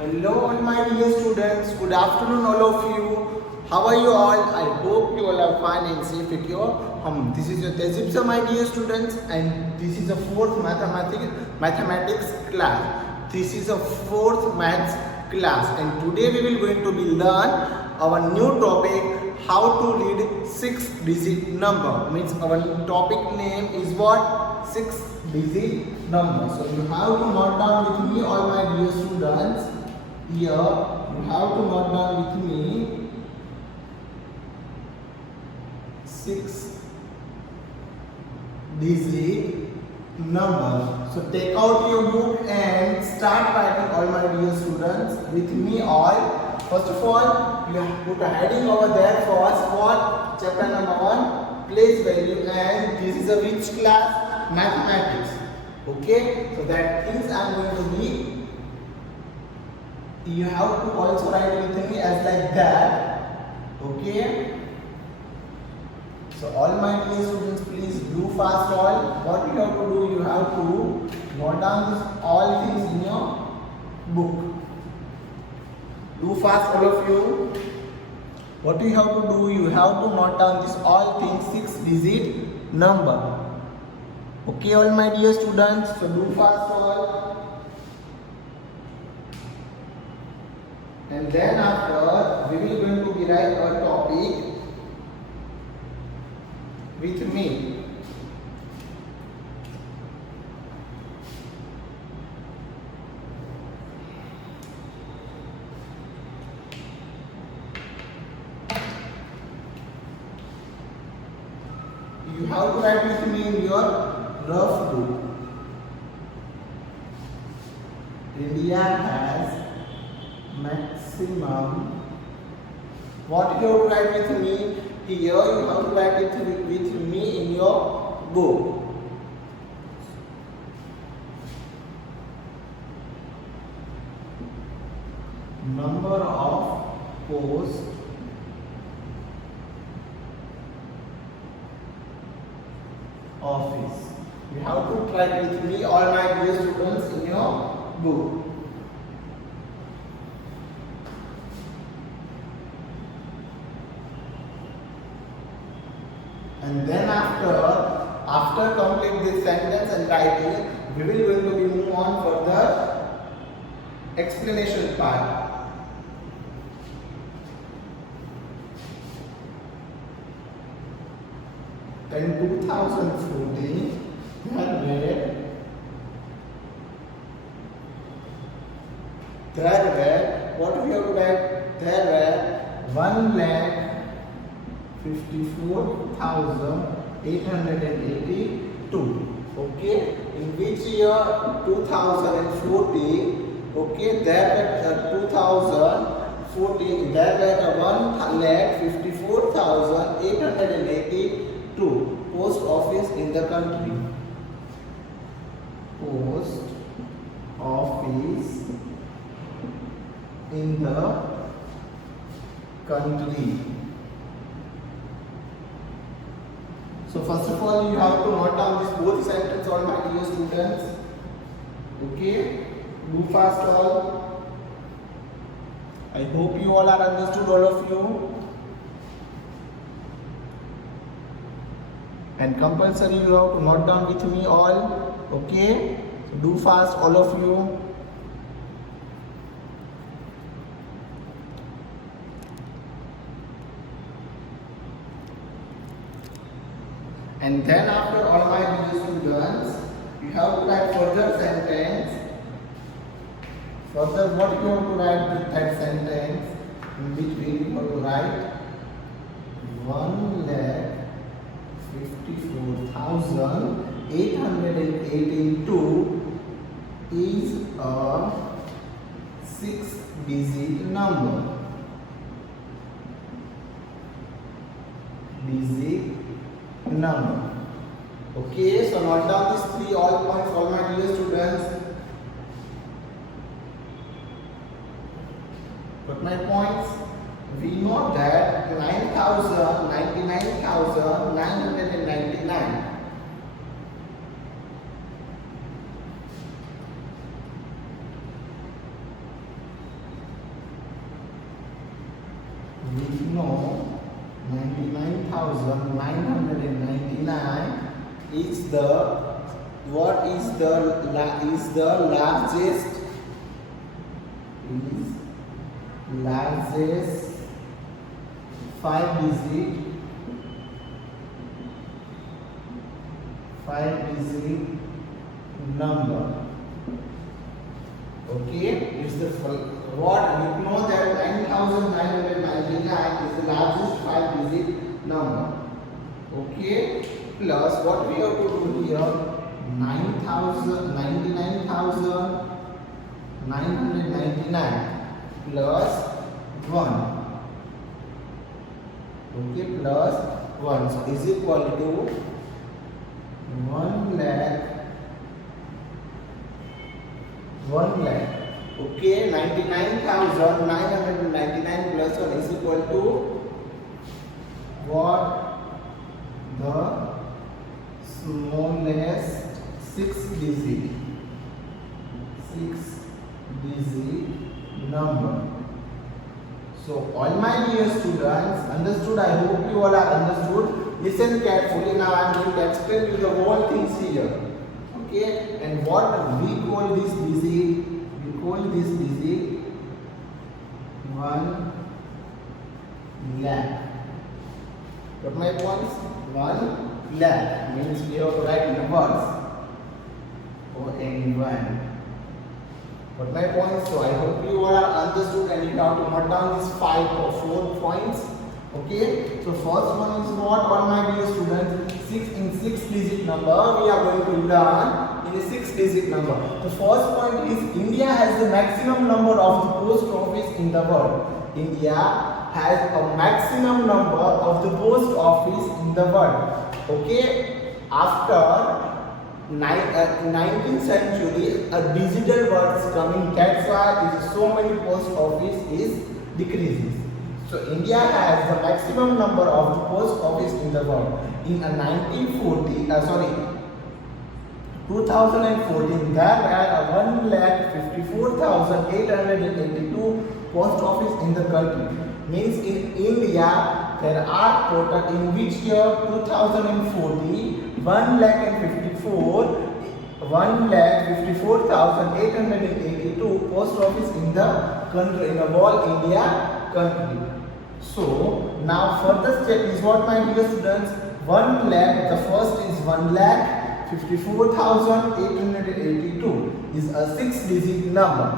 Hello all my dear students, good afternoon all of you. How are you all? I hope you all are fine and safe at your home. This is your Tejib sir, my dear students, and this is the fourth mathematics class. This is a fourth maths class, and today we will going to be learn our new topic, how to read 6-digit number. Means our topic name is what? 6-digit number. So you have to note down with me all my dear students. Here you have to note down with me 6-digit number. So take out your book and start writing all my dear students with me all. First of all, you have put a heading over there first. What? Chapter number 1, place value, and this is a which class? Mathematics. Okay, so that things I am going to be. You have to also write with me as like that. Okay. So all my dear students, please do fast all. What you have to do, you have to note down this all things in your book. Do fast all of you. What you have to do, you have to note down this all things 6-digit number. Okay, all my dear students. So do fast all. And then after, we will going to be write our topic with me. You have to write with me in your rough book. India has maximum. What you have to write with me here, you have to write it with me in your book. Number of post office. You have to write with me all my dear students in your book. And then after complete this sentence and writing, we will going to be move on for the explanation part. In 2014, there were what we have to write? There were 1,54,882. Okay, in which year? 2014. Okay, there were 2014. There were 1,54,882 post office in the country. Post office in the country. So first of all, you have to note down this both sentences, all my dear students. Okay, do fast all. I hope you all are understood, all of you. And compulsory you have to note down with me all. Okay, so do fast all of you. And then after all my dear students, you have to write further sentence. Further, what you have to write with that sentence? In which way you have to write? 1,54,882 is a 6-digit number. Number. Okay, so note down these three all points, all my dear students. But my points, we know that 99,999. we know 99,999 is the largest 5-digit number. Okay, it's the what we know that 9,999 is the largest 5-digit number. Okay, plus what we have to do here, 99,999 plus 1. Okay, plus 1, so is equal to 1 lakh. Okay, 99,999 plus 1 is equal to what? The smallest 6-digit number. So all my dear students understood. I hope you all are understood. Listen carefully. Now I am going to explain you the whole things here. Okay, and what we call this digit? We call this digit 1 lakh. What my points? 1 lakh means we have to write in the words ON1. What my points? So I hope you all are understood, and you have to note down these 5 or 4 points. Okay, so first one is what, all my dear students? 6-digit number we are going to learn in a 6-digit number. The first point is India has the maximum number of the post office in the world. India has a maximum number of the post office in the world. Okay, after 19th century, a digital world is coming. That's why so many post office is decreases. So India has the maximum number of the post office in the world. In 2014, there were 1,54,882 post office in the country. Means in India there are total, in which year? 2014, 1,54,882 post office in the country, in the whole India country. So now further step is what, my dear students? 1 lakh, the first is 1,54,882 is a 6-digit number.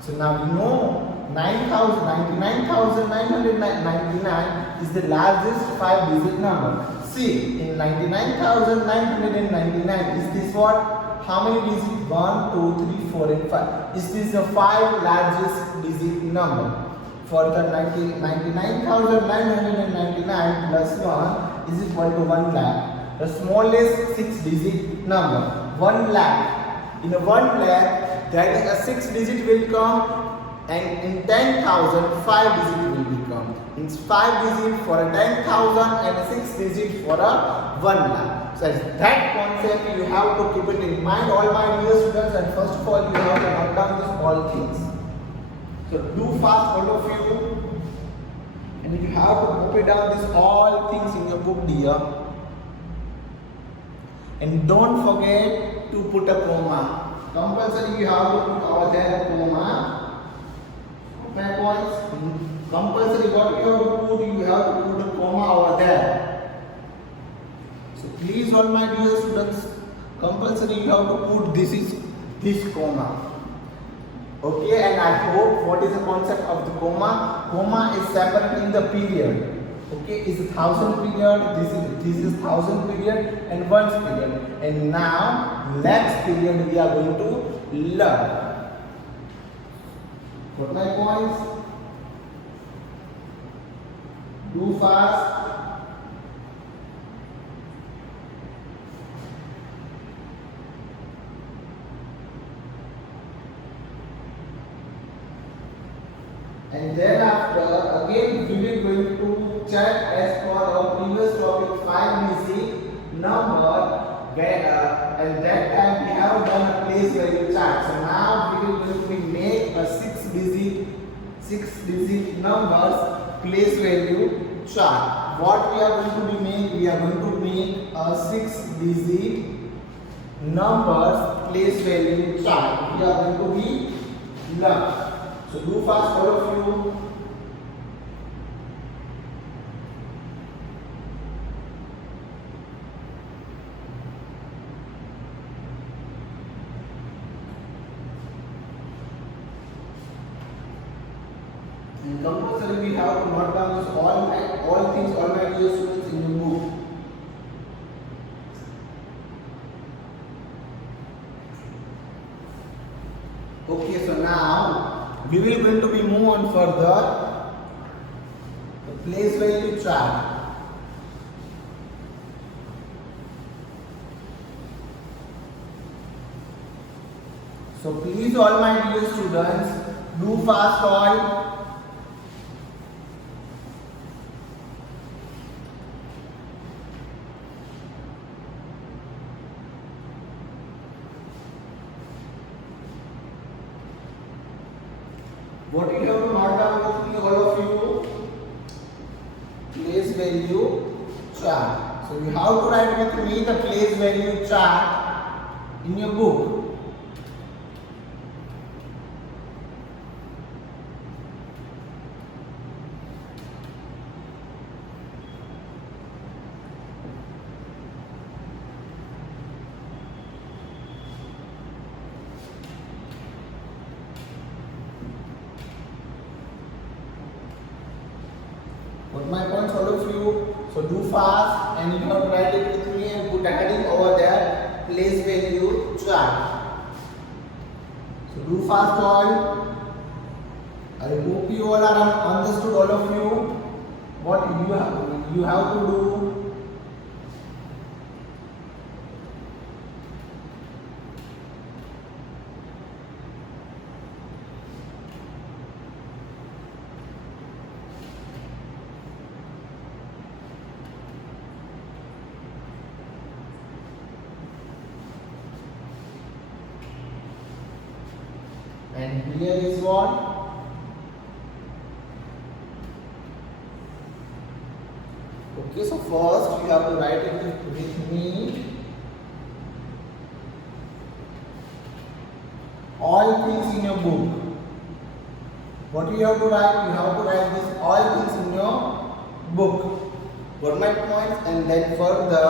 So now we know 99,999 is the largest 5-digit number. See, in 99,999 is this what? How many digits? 1, 2, 3, 4 and 5. Is this the 5 largest digit number? For the 99,999 plus 1 is equal to 1 lakh. The smallest 6-digit number, 1 lakh. In a 1 lakh, that is a 6-digit will come, and in 10,000, 5-digit will become. It's 5-digit for a 10,000 and a 6-digit for a 1 lakh. So that concept you have to keep it in mind, all my dear students. And first of all, you have to note down these all things. So do fast, all of you, and you have to copy down these all things in your book, dear. And don't forget to put a comma. Compulsory you have to put over there a comma. Okay, boys? Compulsory what you have to put? You have to put a comma over there. So please, all my dear students, compulsory you have to put this comma. Okay, and I hope what is the concept of the comma? Comma is separating the period. Okay, is 1,000 period, this is 1,000 period and 1's period. And now next period we are going to learn. Got my points? Do fast. And thereafter again we will going to check as per our previous topic 5-digit number, where and that time we have done a place value chart. So now we will going to make a 6-digit numbers place value chart. What we are going to be make? We are going to make a 6-digit numbers place value chart. We are going to be learn. So do fast, all of you. And compulsory we have to note down this all things, all my dear students, in your book. Okay, so now we will going to be move on further the place value chart. So please, all my dear students, do fast all. What you have to note down with me, all of you? Place value chart. So you have to write with me the place value chart in your book. What my points, all of you? So do fast and you have to write it with me and put a heading over there, place value chart. So do fast all. I hope you all are understood, all of you, what you have to do. And here is what? Okay, so first you have to write it with me. All things in your book. What you have to write? You have to write this all things in your book. Got my points? And then further,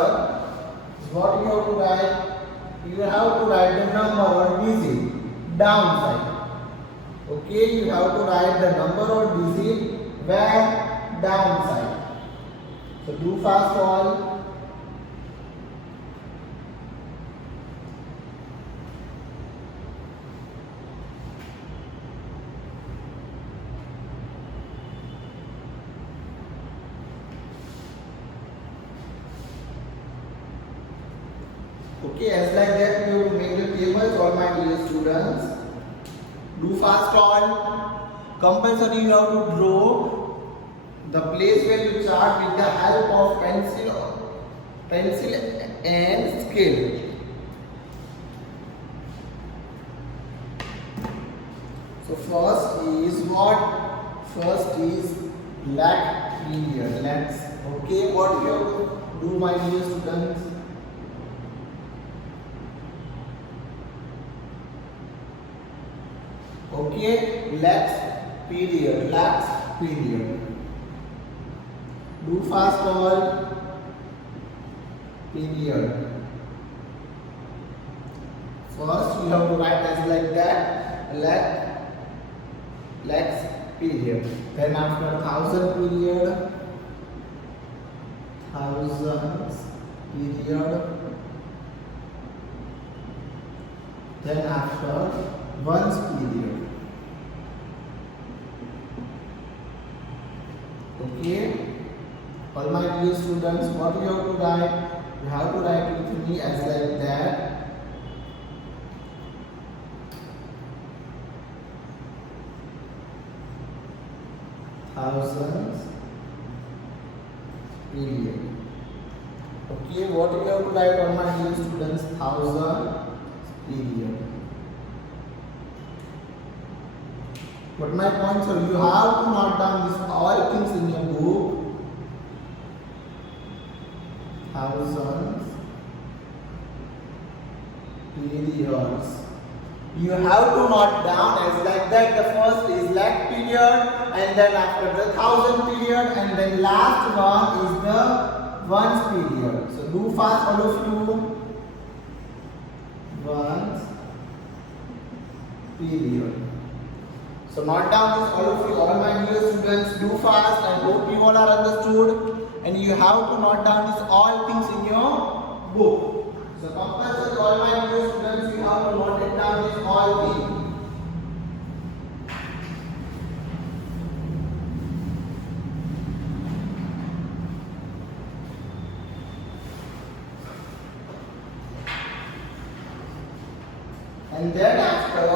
what you have to write? You have to write the number or digit downside. Okay, you have to write the number or digit where downside. So do fast all. Okay, as like that we will make the tables, all my dear students. Do fast all. Compulsory you have to draw the place value chart with the help of pencil and scale. So first is what? First is lag period. Let's okay. What you have to do, my dear students? Okay, lapse period. Do fast all. Period. First, you have to write as like that. Lapse period. Then after 1000 period. Thousands period. Then after ones period. Okay, all my dear students, what you have to write? You have to write with me as like that. Thousands period. Okay, what you have to write, all my dear students? Thousand period. But my point, so you have to note down these all things in your book. Thousands, periods. You have to note down as like that. The first is lakh period, and then after the 1000 period, and then last one is the ones period. So do fast, all of you. Ones period. So note down this, all of you, all my dear students. Do fast. I hope you all are understood. And you have to note down these all things in your book. So compulsory, all my dear students, you have to note it down these all things. And then after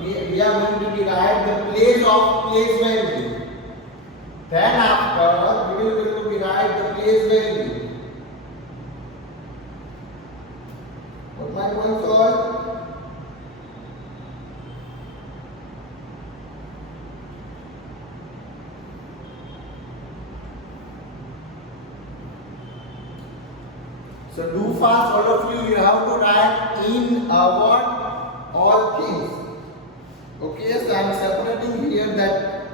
we are going to derive the place value. Then after we will going to derive the place value. What my point all? So do fast, all of you. You have to write in what? All things. Okay, so I am separating here that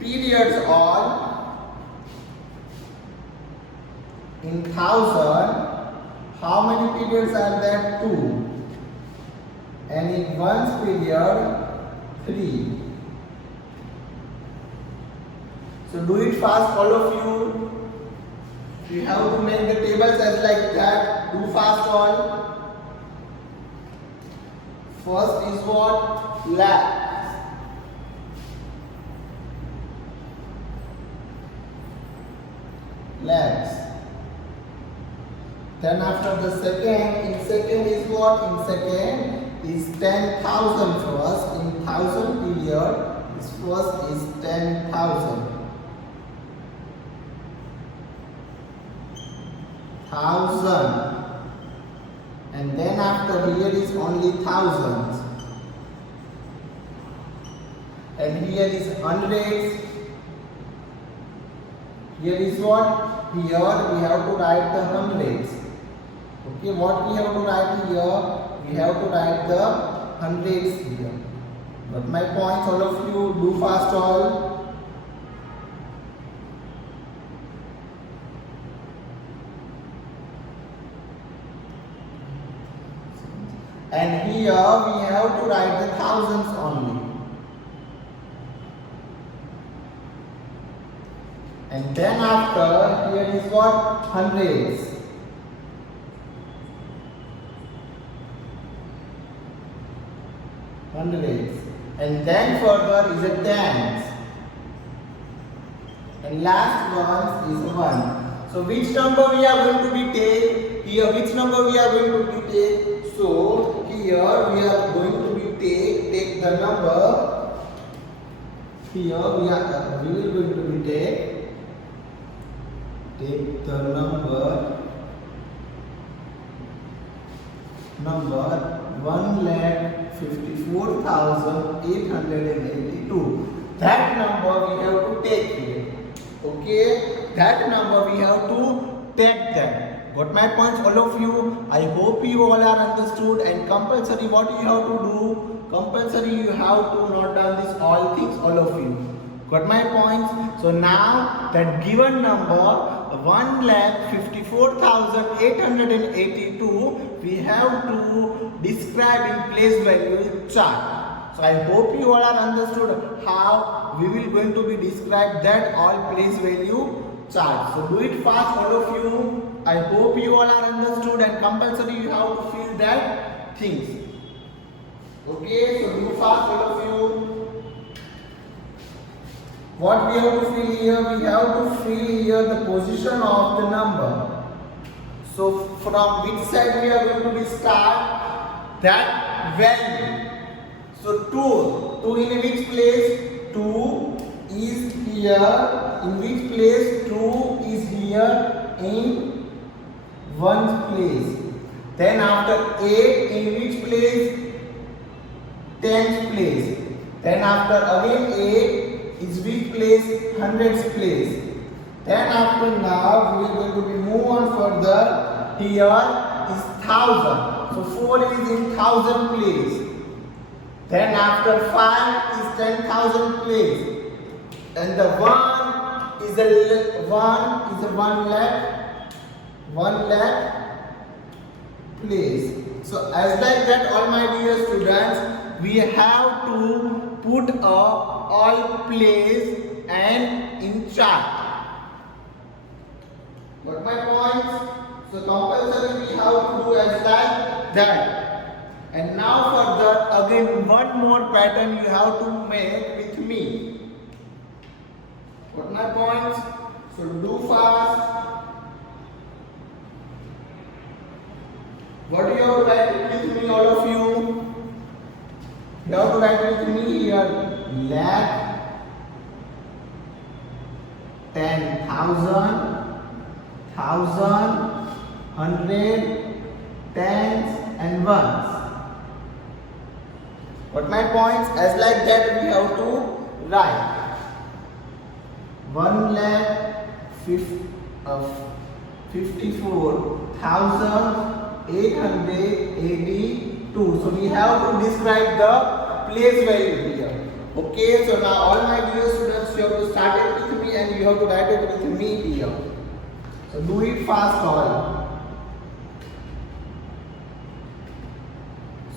periods all in 1000. How many periods are there? 2. And in ones period, 3. So do it fast, all of you. You have to make the tables as like that. Do fast all. First is what? Lakhs. Lakhs. Then after the second, in second is what? In second is 10,000 first. In 1000 period, this first is 10,000. 1000. And then after here is only thousands. And here is hundreds. Here is what? Here we have to write the hundreds. Okay, what we have to write here? We have to write the hundreds here. But my points, all of you, do fast all. And here we have to write the thousands only. And then after, here is what? Hundreds. Hundreds. And then further is a tens. And last one is 1. So which number we are going to be take? Here which number we are going to be take? So here we are going to be take the number. Here we will going to be take the number 1,54,882. That number we have to take here. Okay, that number we have to take that. Got my points, all of you? I hope you all are understood. And compulsory, what you have to do? Compulsory, you have to note down this all things, all of you. Got my points? So now that given number 1,54,882, we have to describe in place value chart. So I hope you all are understood how we will going to be describe that all place value chart. So do it fast, all of you. I hope you all are understood, and compulsory you have to fill that things. Okay, so do fast, all of you. What we have to fill here? We have to fill here the position of the number. So from which side we are going to be start? That value. So 2 in which place? 2 is here. In which place? 2 is here in ones place. Then after 8 in which place? Tens place. Then after again 8 is which place? Hundreds place. Then after now we are going to be move on further. Here is 1000. So 4 is in 1000 place. Then after 5 is 10,000 place. And the 1 is a 1 lakh place. So as like that, all my dear students, we have to put all place and in chart. Got my points? So compulsory we have to do as like that. And now further again one more pattern you have to make with me. Got my points? So do fast. What do you have to write with me, all of you? You have to write with me here. Lakh, 10,000, thousand, hundred, tens and ones. What my points? As like that we have to write. 1,54,882. So we have to describe the place value here. Okay, so now all my dear students, you have to start it with me and you have to write it with me here. So do it fast all.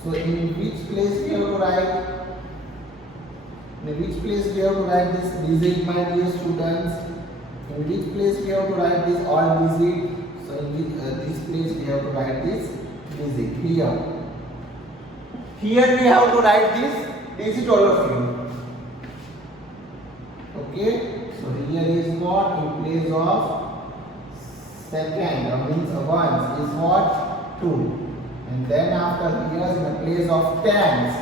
So in which place we have to write? In which place we have to write this digit, my dear students? In which place we have to write this all digit? So in this place we have to write this digit here. Here we have to write this digit, all of you. Okay. So here is what in place of second, or means ones is what? 2. And then after here in the place of tens.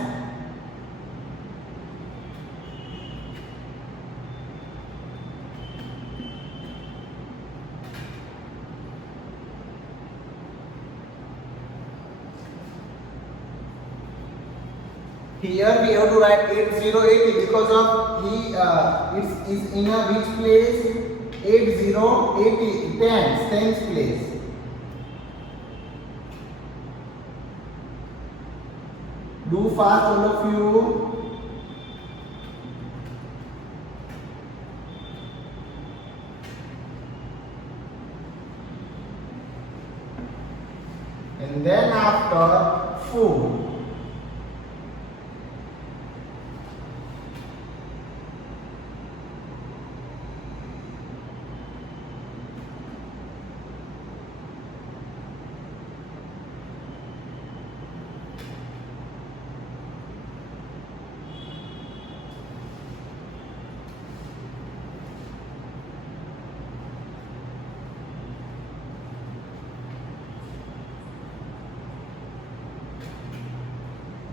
Here we have to write 8080 because of he it is in a which place? 8080 tens place. Do fast, all of you. And then after 4.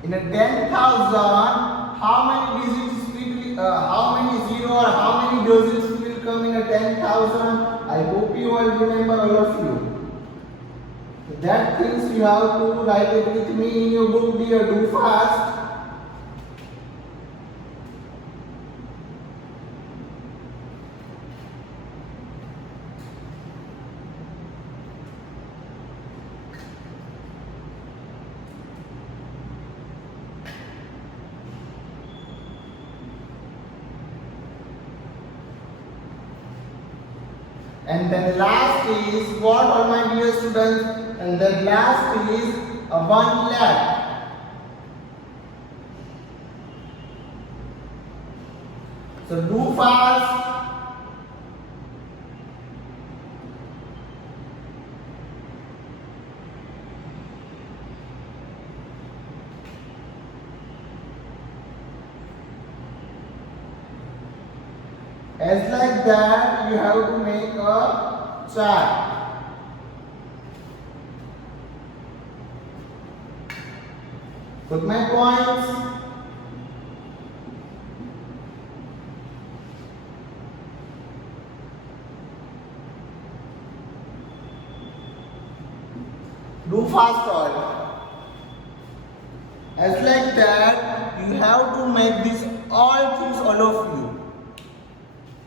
In a 10,000, how many digits will how many zero or how many digits will come in a 10,000? I hope you all remember, all of you. So that things you have to write it with me in your book, dear. Do fast. And then last is what, all my dear students? And then last is a 1 lakh. So do fast. As like that, you have to make a chart. Put my points. Do fast all. As like that, you have to make this all of you.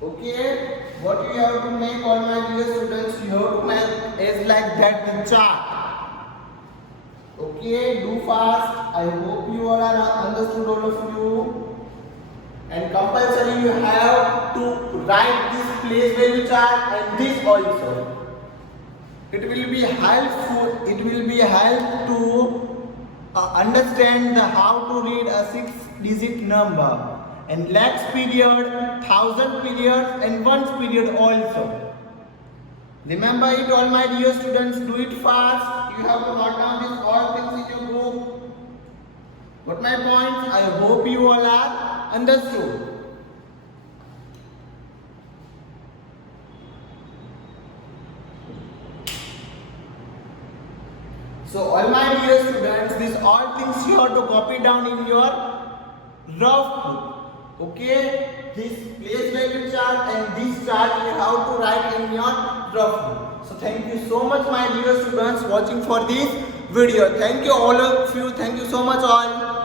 Okay, what you have to make, all my dear students, you have to make is like that the chart. Okay, do fast. I hope you all are understood, all of you. And compulsory you have to write this place value chart and this also. It will be helpful. It will be help to understand how to read a 6-digit number. And lakhs period, 1000 period, and ones period also. Remember it, all my dear students. Do it fast. You have to note down this all things in your book. What my points? I hope you all are understood. So all my dear students, these all things you have to copy down in your rough book. Okay, this place value chart and this chart you have to write in your rough book. So thank you so much, my dear students, watching for this video. Thank you all of you. Thank you so much all.